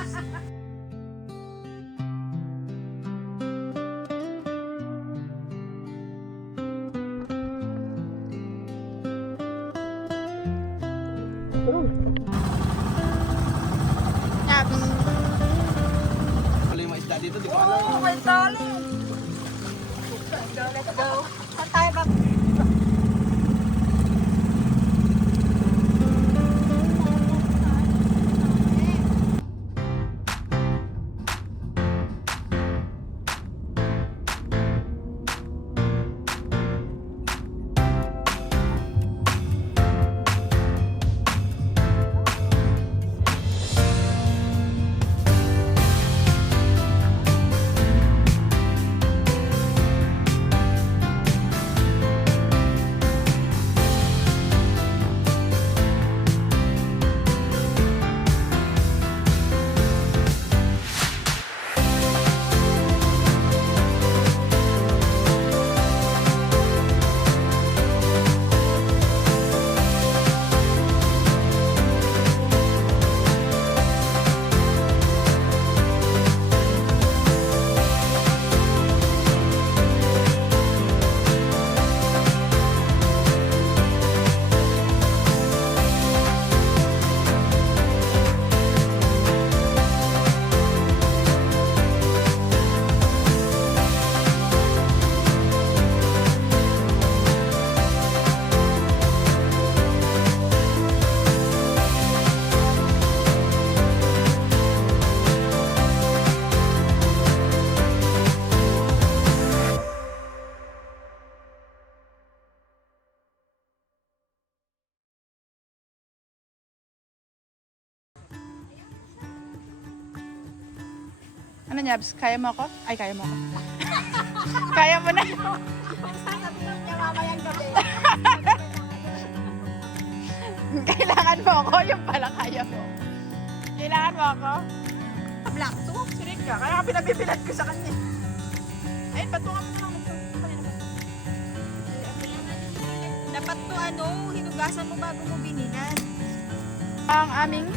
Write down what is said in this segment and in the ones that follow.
Wala yung mga isda dito, di ko alam. Oh, may tali. Let's go, let's go. Saan tayo ba? Ano, Nyabs? Kaya mo ako? Ay, kaya mo ako. Kaya mo na. Sasabihin niya mamayang gabi. Kailangan mo ako. Yung pala kaya mo. Kailangan mo ako. Black to? Sinig ka. Kaya pinabibilad ko sa kanya. Ayun, patungan mo lang. Dapat to hinugasan mo bago mo binilan. Ang aming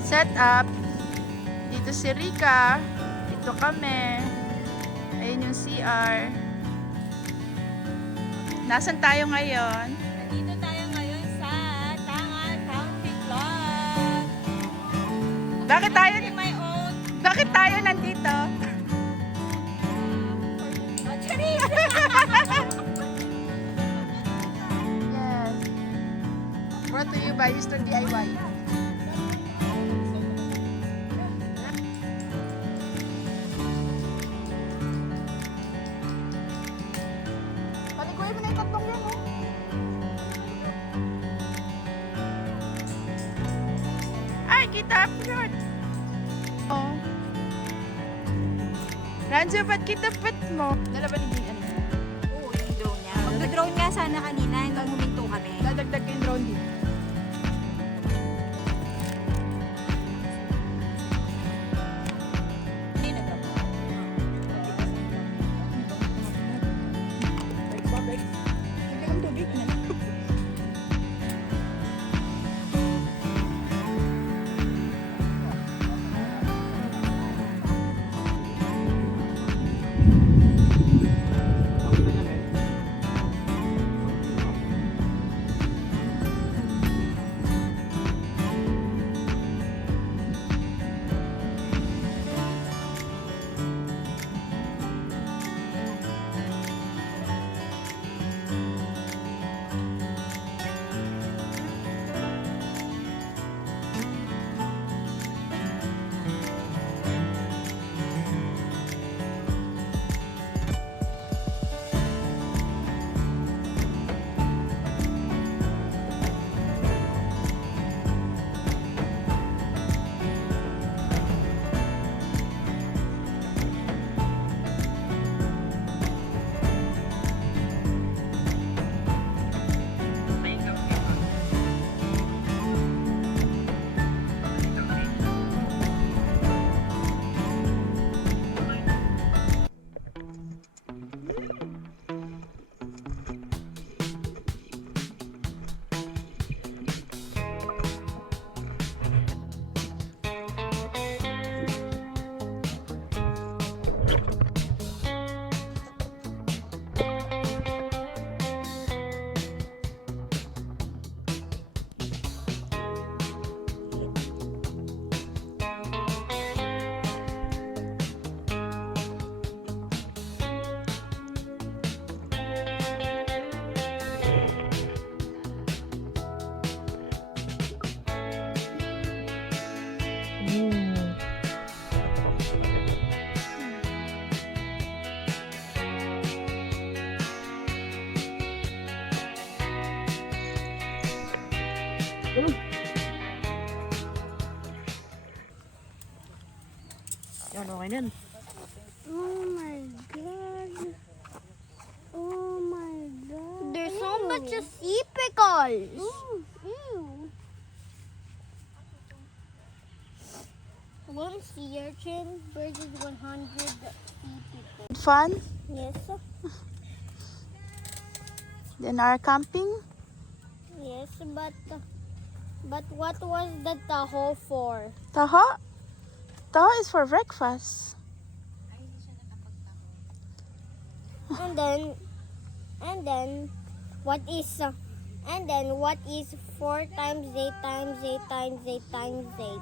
setup. Dito si Rika. Dito kami. Ayun yung CR. Nasaan tayo ngayon? Nandito tayo ngayon sa Tangan Country Club. Bakit tayo, My own. bakit tayo nandito? Oh, charis! Yes. Brought to you by Mr. DIY. Paliguin mo na yung tatlong yan, oh. Ay, kita po yun. Oh. Ranjo, ba't kita pat mo? Dala ba ni ano? Oo, yung drone niya. Magdo-drone nga sana kanina, nung huminto kami. Dadagdag ko yung drone dito. Hindi na daw. Babay. Hindi ang tubig na. Ano, okay na yan. Oh my god. Oh my god. There's so much of sea pickles. Ew. One sea urchin versus 100 sea pickles. Fun? Yes. Then our camping? Yes, but what was the taho for? Taho? Taho is for breakfast. And then what is 4 times 8 times 8 times 8 times 8?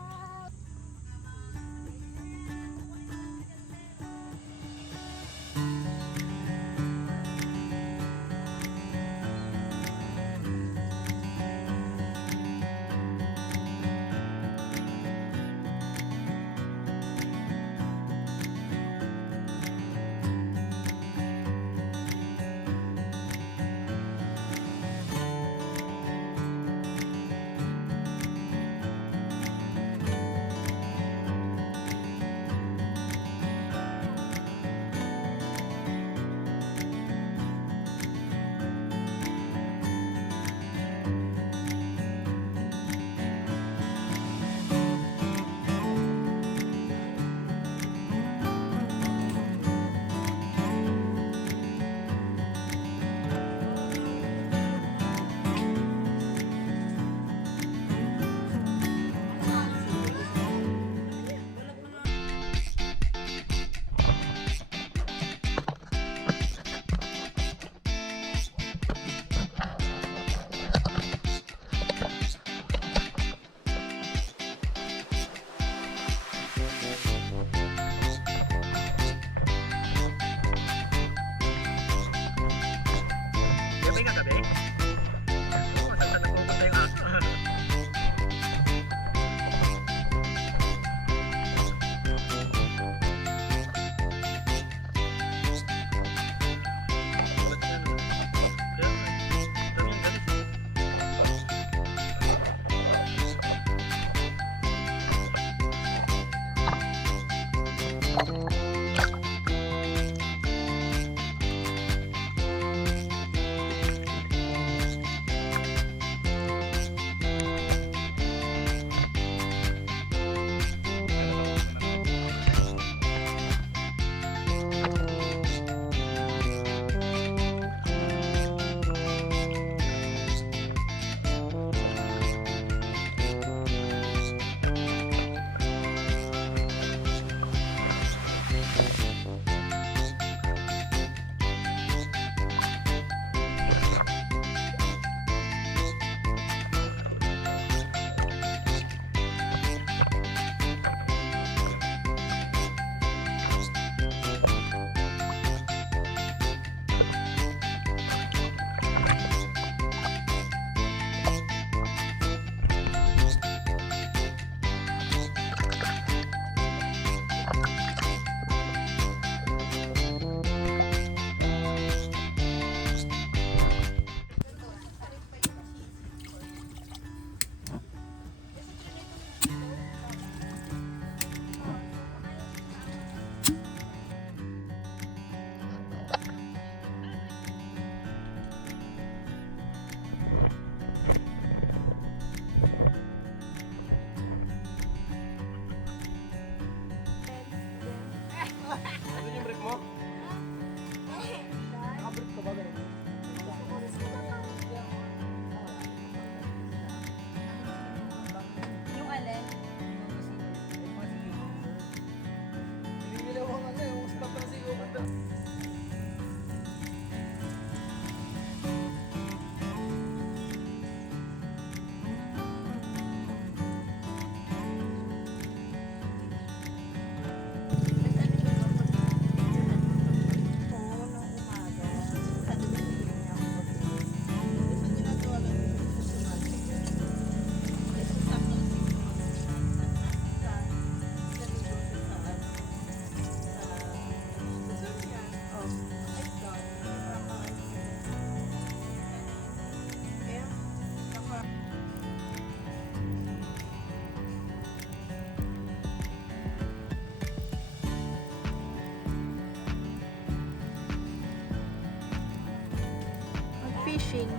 fishing.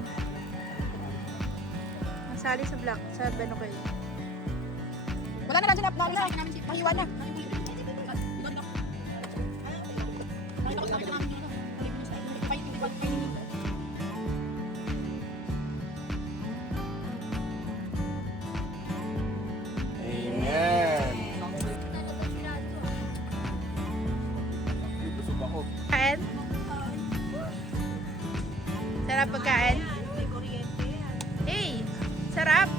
Masali sa black, sa Benokel. Wala na lang dyan, mahiwa na. Amen. Busog ako. Kain? Sarap pagkain? Hey, sarap!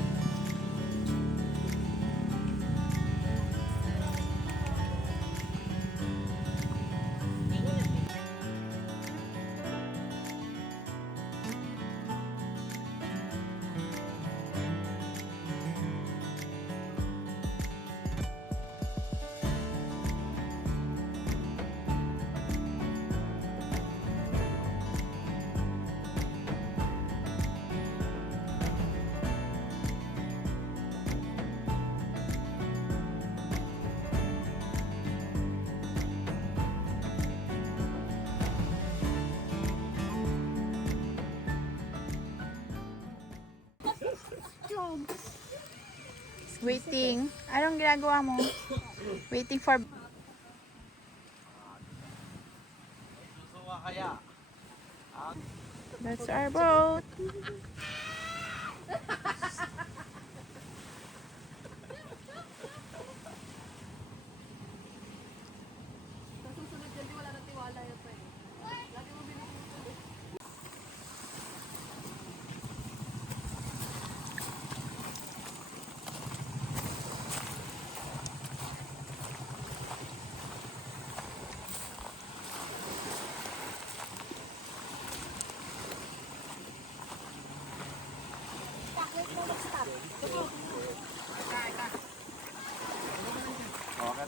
Waiting. Anong ginagawa mo? Waiting for... Susuwa kaya. That's our boat.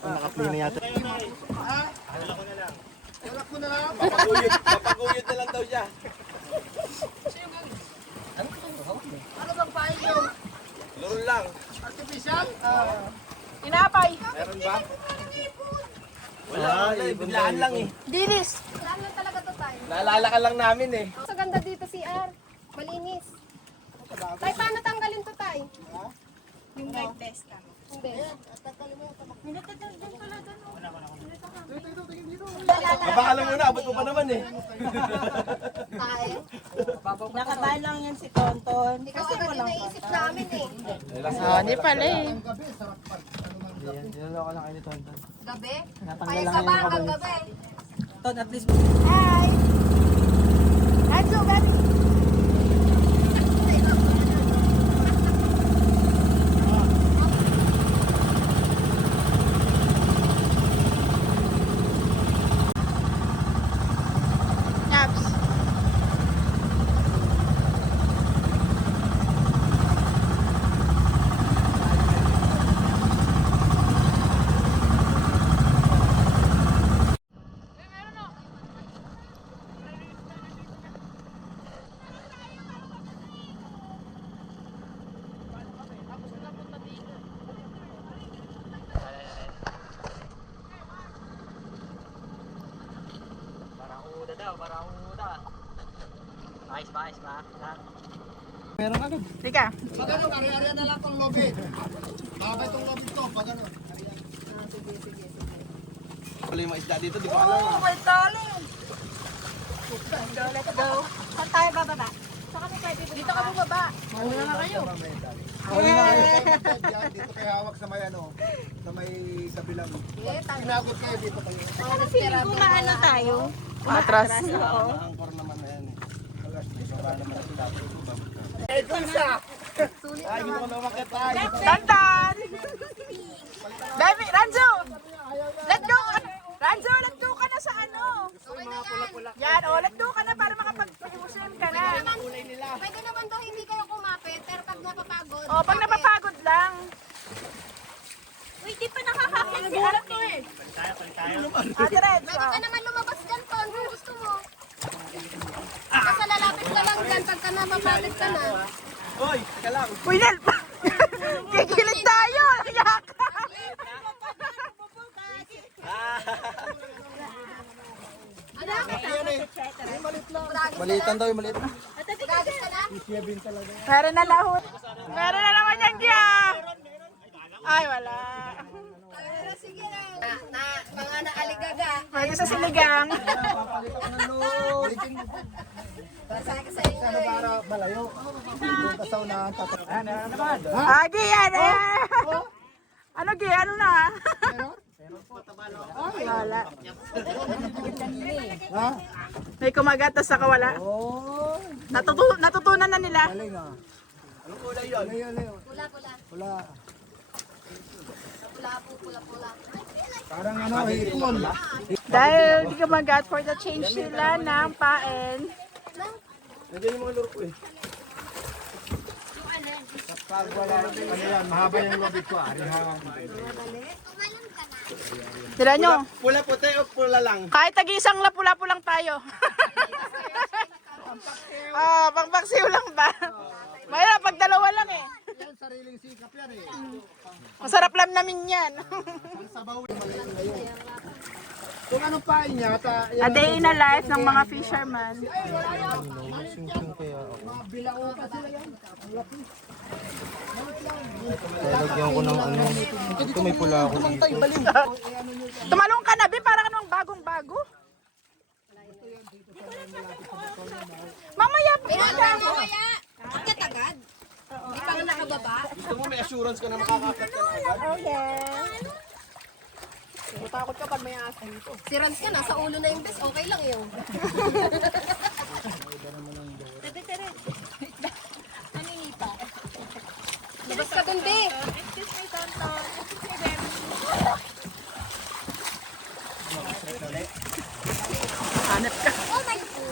Nakaplay na yata. Papaguyod na lang daw siya. Ano bang pain nyo? Laro lang. Artificial? Tinapay. Meron ba? Wala, biglaan lang eh. Dilis. Saan lang talaga to tayo? Naalala ka lang namin eh. Sa ganda dito si R. Malinis. Tay, paano tanggalin to, Tay? Yung live test ka. Hindi. Mabakalan mo na, abot mo pa naman eh. Tay. Nakatayo lang yan si Tonton. Kasi agad yung naisip namin eh. Oh, hindi pala eh. Niloloko lang kayo ni Tonton. Gabi? Kaya ka ba hanggang gabi? Ton, at least Hi! Anso, baby! Naps. Barauda daw, barauda. Ayos ba, ayos ba? Meron agad. Teka. pag ano, ari-ari na lang tong lobby. Babay tong lobby to, pag ano. Wala yung mga isda dito, di ko alam. may tali. Let's go. Saan tayo bababa? Dito ka bumaba. Mauna na kayo. Dito kayo hawak sa may ano, sa may kabilang. Eh, tayo. Pinagot kayo dito kayo. Kumaano tayo? Atras. Angkor naman na yan eh. Para naman na sila. Ay, hindi ko na umakit tayo. Tantan! Baby, Ranjo! Let go! Ranjo, let go ka na sa ano? Yan, oh, let go ka na para makapag-swim ka na. Pwede naman daw hindi kayo kumapit, pero pag napapagod. Oh, pag napapagod lang. Uy, di pa nakakakit si Ate. Ate Reds, Pwede ka naman lumabas dyan, Ton, kung gusto mo. Basta lalapit ka lang dyan pagka napapagod ka na. Hoy, teka lang. Uy, Nel! Kikilid tayo! Yak! Ano? Malitan daw yung maliit. Gagis ka Meron na lahot. Meron na naman yung giya. Ay, wala. Sige na. Mga naaligaga. Pwede sa sinigang. Agi, yan eh. Ano gi? Ano na? Wala. May kumagatas sa kawala. Natutunan na nila. Pula. Pula. Parang ano, hipon. Dahil di kumagat for the change nila ng paen. Nandiyan yung mga luro ko eh. Pag wala, ano yan, mahaba yung lobit ko. Tira nyo. Pula puti o pula lang? Kahit tag-isang lapu-lapu lang tayo. Pangpaksiw lang ba? Mahirap pag dalawa lang eh. Yan, sariling sikap yan eh. Masarap lang namin yan. Sabaw. Kung anong pain niya, A day in a life ng mga fisherman. lalagyan ko ng ano. Ito may pula ako dito. Tumalong ka na, Bi, para ka namang bagong-bago. Mamaya pa. Mamaya. Akit agad. Hindi pa nga nakababa. Gusto mo may assurance ka na makakakat ka na agad? Okay. Matakot ka pag may asin dito. Si Rans ka, nasa ulo na yung bes. Okay lang yun. Naninipa. Labas ka dun, Be. Hanap ka. Oh my God.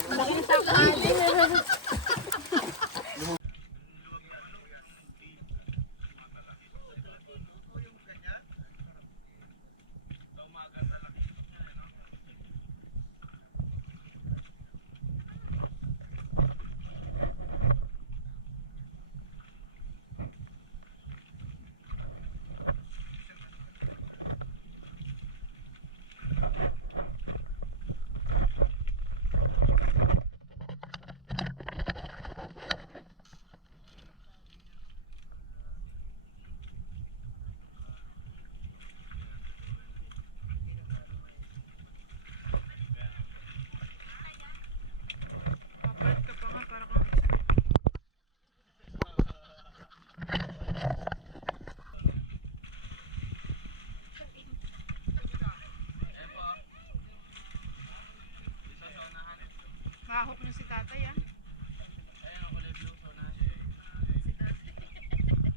Mahok na si tatay ah. Ayan ang kulay blue, sonahan.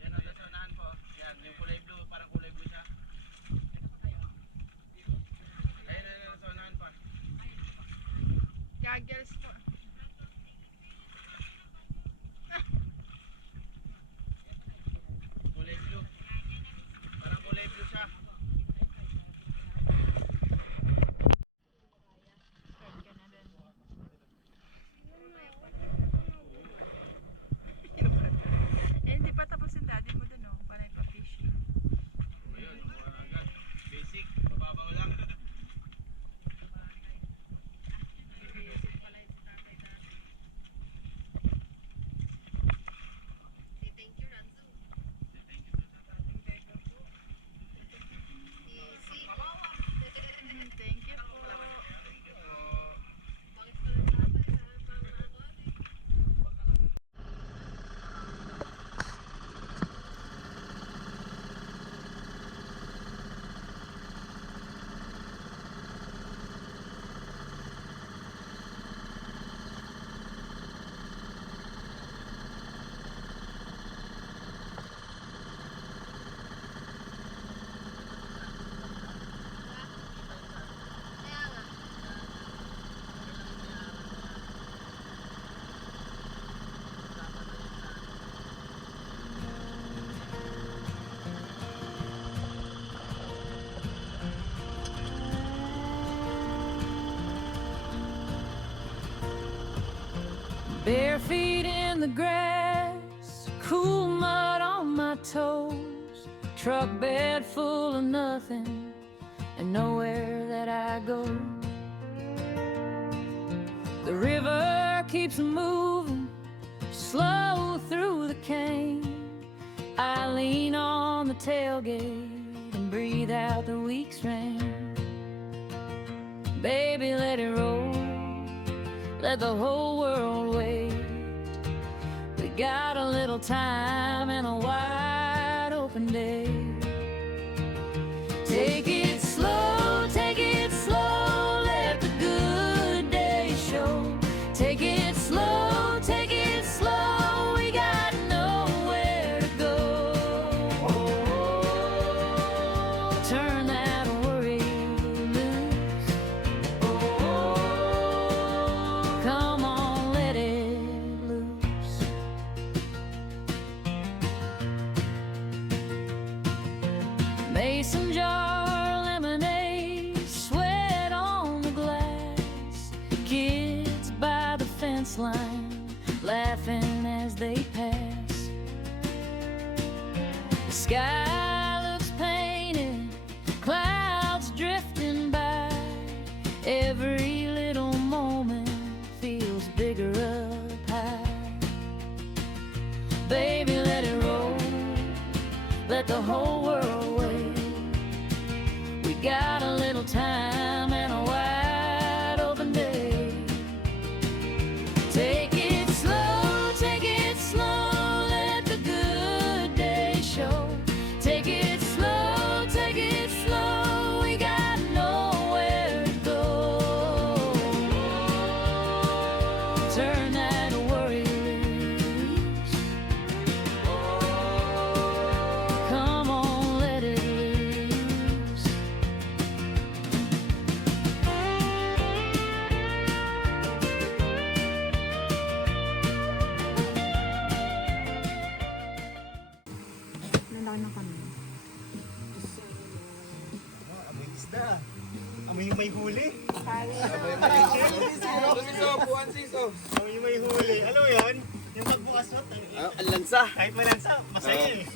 Yan ang sonahan po. Yan, yung kulay blue, parang kulay blue siya. Ayan ang sonahan pa. Goggles po. Kulay blue. Parang kulay blue siya. Eh, hindi pa tapos yung daddy mo dun, oh. Panay pa fishing. Ayun, agad. Basic, mababaw lang. Thank you po. Bare feet in the grass, cool mud on my toes, truck bed full of nothing, and nowhere that I go. The river keeps moving, slow through the cane. I lean on the tailgate and breathe out the week's rain. Baby, let it roll, let the whole world wait. We got a little time and a wide open day. Take it slow, let the good days show. Take it slow, we got nowhere to go. Turn that worry loose. Come on, let it loose. Mason jar lemonade, sweat on the glass. Kids by the fence line, laughing as they pass. The sky looks painted, clouds drifting by. Every little moment feels bigger up high. Baby, let it roll, let the whole world wait. We got a little time and a wide open day. Take it slow, let the good days show. Take it slow, we got nowhere to go. Turn that worry loose. Come on, let it loose. Amoy isda. Amoy yung may huli. Amoy yung may huli. Alam mo yun? Yung pagbukas mo, Ang lansa. kahit malansa, masaya eh.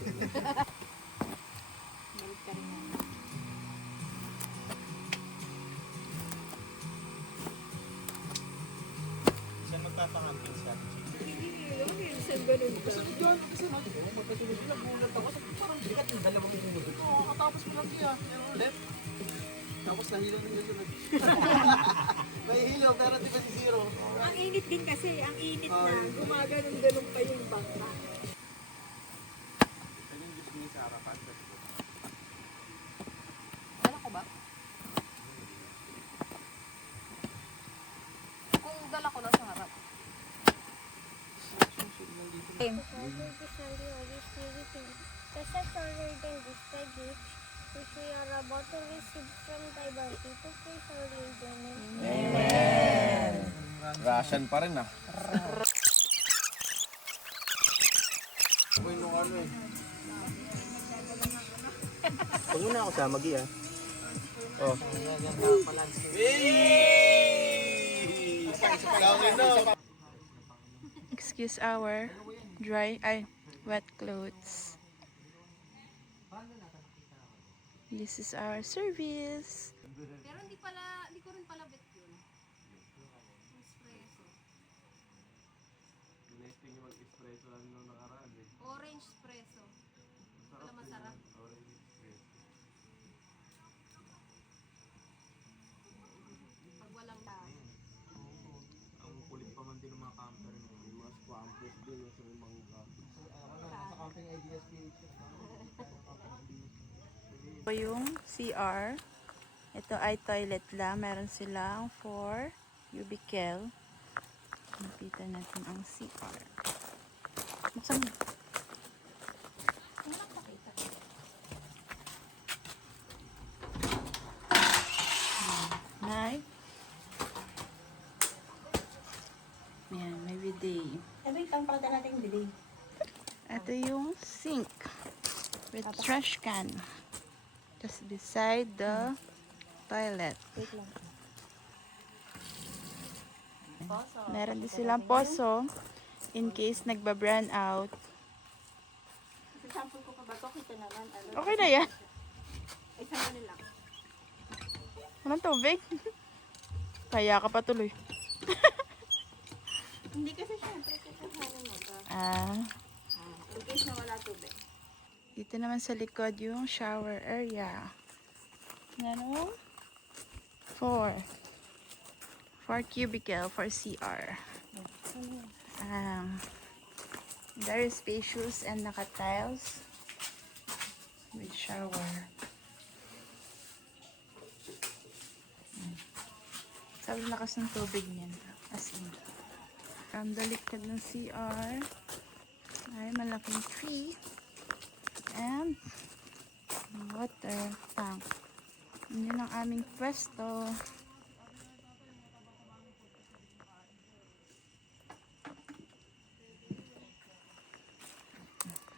Siya magpapangamping sa atin. Tapos nahilo ng gasunod. May hilo pero di ba si Zero? Ang init din kasi, ang init na. Gumaganon-ganon pa yung bangka. Dala ko ba? Kung dala ko lang sa harap. Which we are about to receive from thy bounty to praise our Lord. Russian pa rin ah. Uy, nung ano eh. Huwag muna ako sa magi ah. Oh. Excuse our wet clothes. This is our service. Pero hindi ko rin pala bet yun. Espresso. Orange espresso. Wala masarap. Pag walang Ang kulit pa man din ng mga camper mo. Yung mga swampers din sa mga sa camping ideas PH. Ito yung CR. Ito ay toilet lang. Meron silang 4 cubicle. Nakita natin ang CR. Saan? Knife. Ayan, may bidet. Wait, ang pagda natin bilig. Ito yung sink with trash can. Just beside the toilet. Wait lang. Meron din silang poso in case nagba-brand out. Sample ko pa ba ito? Kita naman. Okay na yan. Ay, saan lang. Walang tubig. Kaya ka pa tuloy. Hindi kasi syempre kukuhanin mo ba? In case na wala tubig. Dito naman sa likod yung shower area. Ano? 4 cubicle for CR. Very spacious and naka-tiles with shower. Sabi lakas ng tubig niyan. As in. Ang dalikad ng CR ay malaking tree and water tank. Yun ang aming pwesto.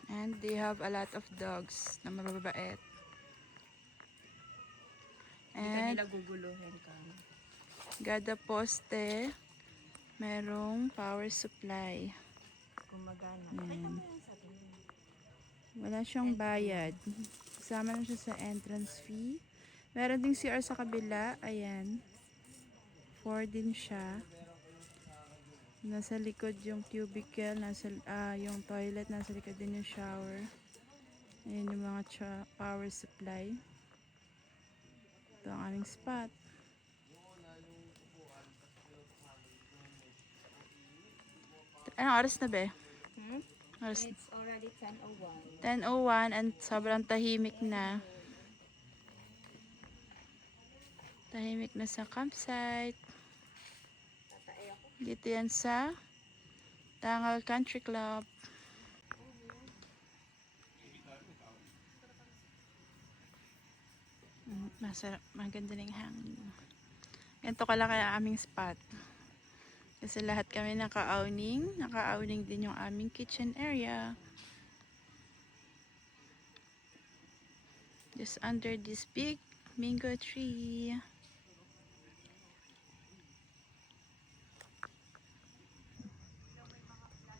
And they have a lot of dogs na mababait. And guguluhin ka. gada poste, merong power supply. Gumagana. Ayan. Wala siyang bayad. Kasama lang siya sa entrance fee. Meron ding CR sa kabila. Ayan. 4 din siya. Nasa likod yung cubicle. Yung toilet. Nasa likod din yung shower. Ayan yung mga power supply. Ito ang aming spot. Anong oras na ba? Oras It's already 10:01. 10:01 and sobrang tahimik na. Tahimik na sa campsite. Dito yan sa Tangal Country Club. Masarap, maganda ng hangin. Ganito kalaki ang aming spot. Kasi lahat kami naka-awning. Naka-awning din yung aming kitchen area. Just under this big mango tree.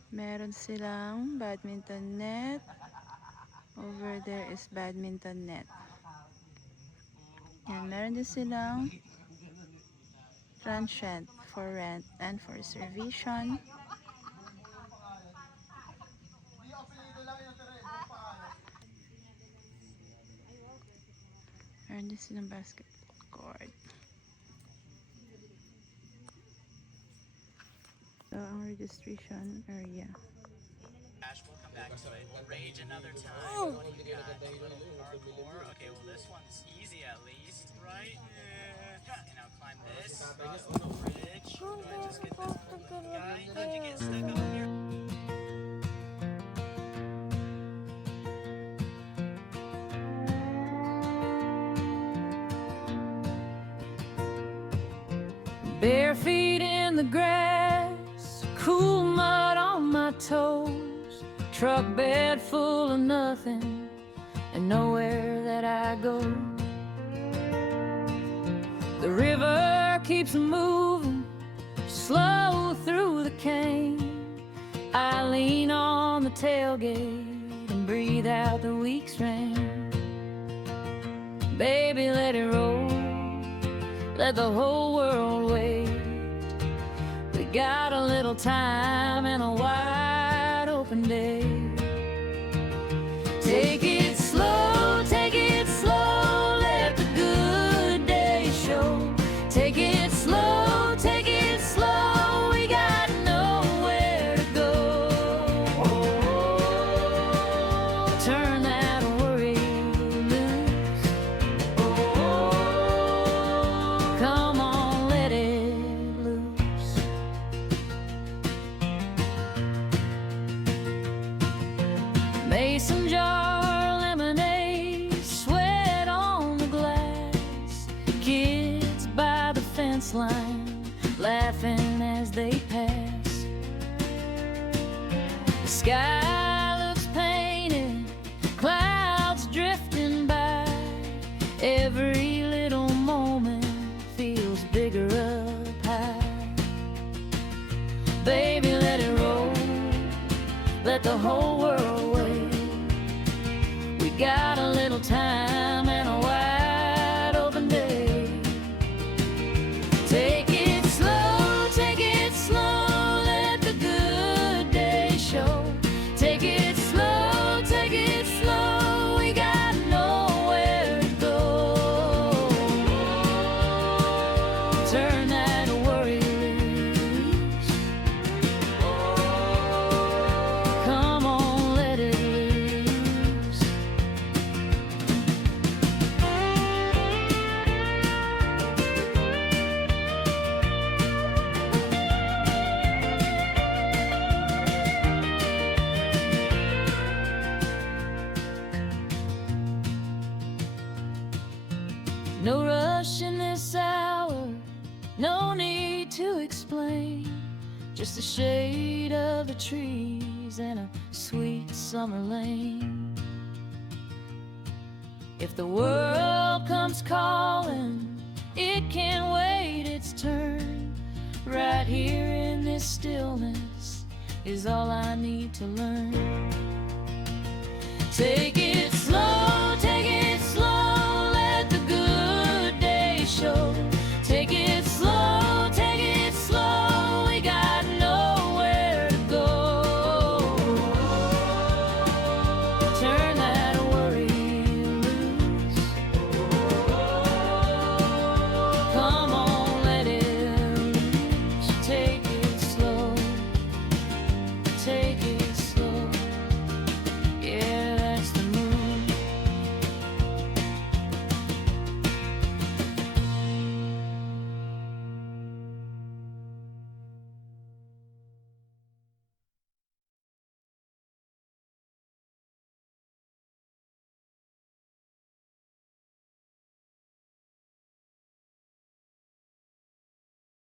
Meron silang badminton net. Over there is badminton net. Yan, meron din silang transient for rent and for reservation. Meron din silang basketball court. So, ang registration area. We'll come back to it. Rage another time. What do you got? A little parkour. Okay, well this one's easy at least, right? Yeah. Okay, now climb this. Bridge. Go ahead, just get this guy. How'd you get stuck up here? Bare feet in the grass, cool mud on my toes, truck bed full of nothing, and nowhere that I go. The river keeps moving slow through the cane. I lean on the tailgate and breathe out the week's rain. Baby, let it roll, let the whole world wait. We got a little time and a wide open day. Take it slow, let the good days show. Take it slow, we got nowhere to go. Turn that worry loose. Come on, let it loose. Mason jar lemonade, sweat on the glass. Kids by the fence line, laughing as they pass. The sky looks painted, clouds drifting by. Every little moment feels bigger up high. Baby, let it roll, let the whole world wait. We got a little time and a wide open day. Take it slow, let the No rush in this hour, no need to explain. Just the shade of the trees and a sweet summer lane. If the world comes calling, it can't wait its turn. Right here in this stillness is all I need to learn. Take